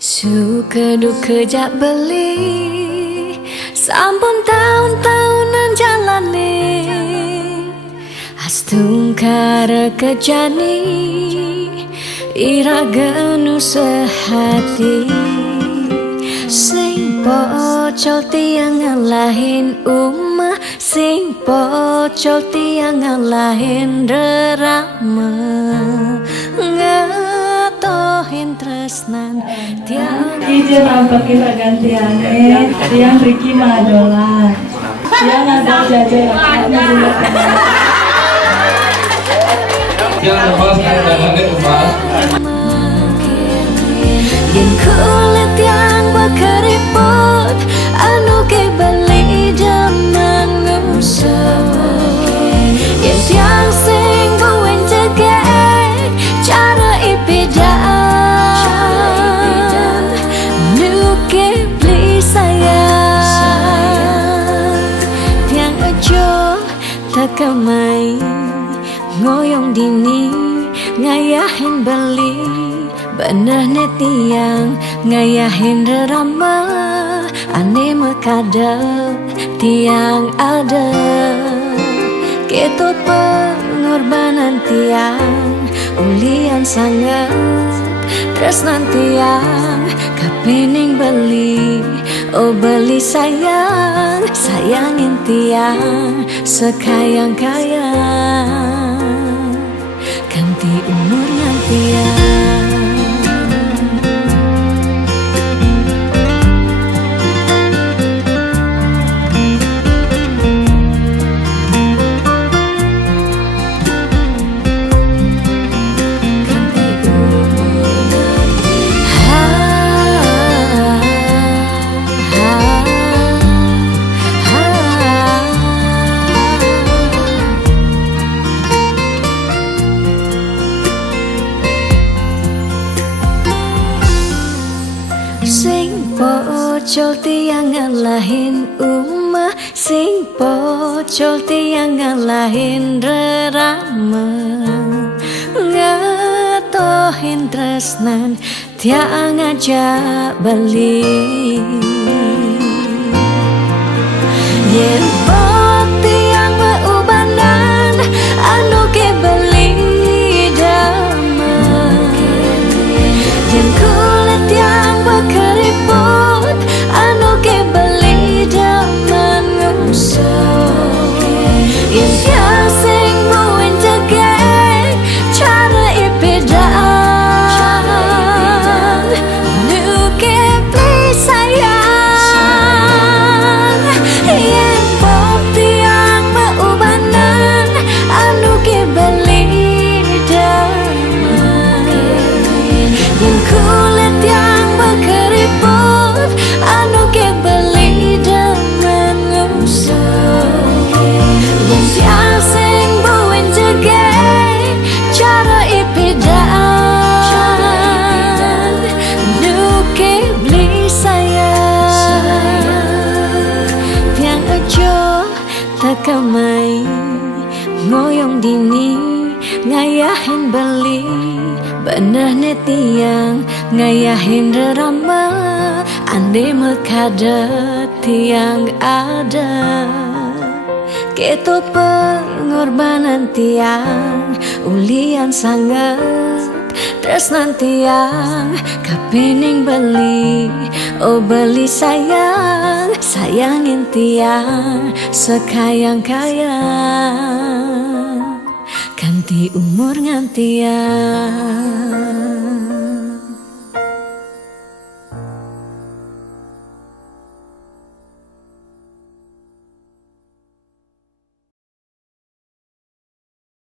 Suka duka jak beli, sampun tahun-tahunan jalani, astung kara kejani, iraganu sehati. Sing pocol tiang ngalahin umah, sing pocol tiang ngalahin rerama, ngatohin tresnan tiang. Izin apa kita gantiane, tiang Ricky Madola, tiang ada jajan Yang lepas kan dalamnya lepas. Yang kulit yang berkeriput, anu ke beli jaman ngusut. Yang tiang sing buin cegek, cara ipidan, nuke beli sayang. Tiang ajo takamai, ngoyong dini, ngayahin beli. Benah tiang ngayahin rerama, ane mekadep tiang ada. Ketut pengorbanan tiang, ulian sangat tresnan tiang, kapening beli, oh beli sayang, sayangin tiang sekayang-kayang, ganti umurnya tiang. Sing pocol tiang ngalahin umah, sing pocol tiang ngalahin rerama, ngatohin tresnan tiang ngajak beli. Yen tiang beubanan, anu ke beli damai. Yen kulit tiang berkeriput, anu ke beli daman ngusut. Yen tiang sing buin cegek, cara ipidan, nuke beli sayang. Yen tiang beubanan, anu ke beli damai. Yen kulit yang berkeriput, anu ke beli daman ngusut. Yen tiang sing buin cegek, cara ipidan, nuke beli sayang. Tiang ajo takamai, ngoyong dini, ngayahin beli. Benah tiang ngayahin rerama, ande mekadet tiang ada. Ketut pengorbanan tiang, ulian sangat tresnan tiang, kapening beli, oh beli sayang, sayangin tiang sekayang-kayang, ganti umur ngantiang.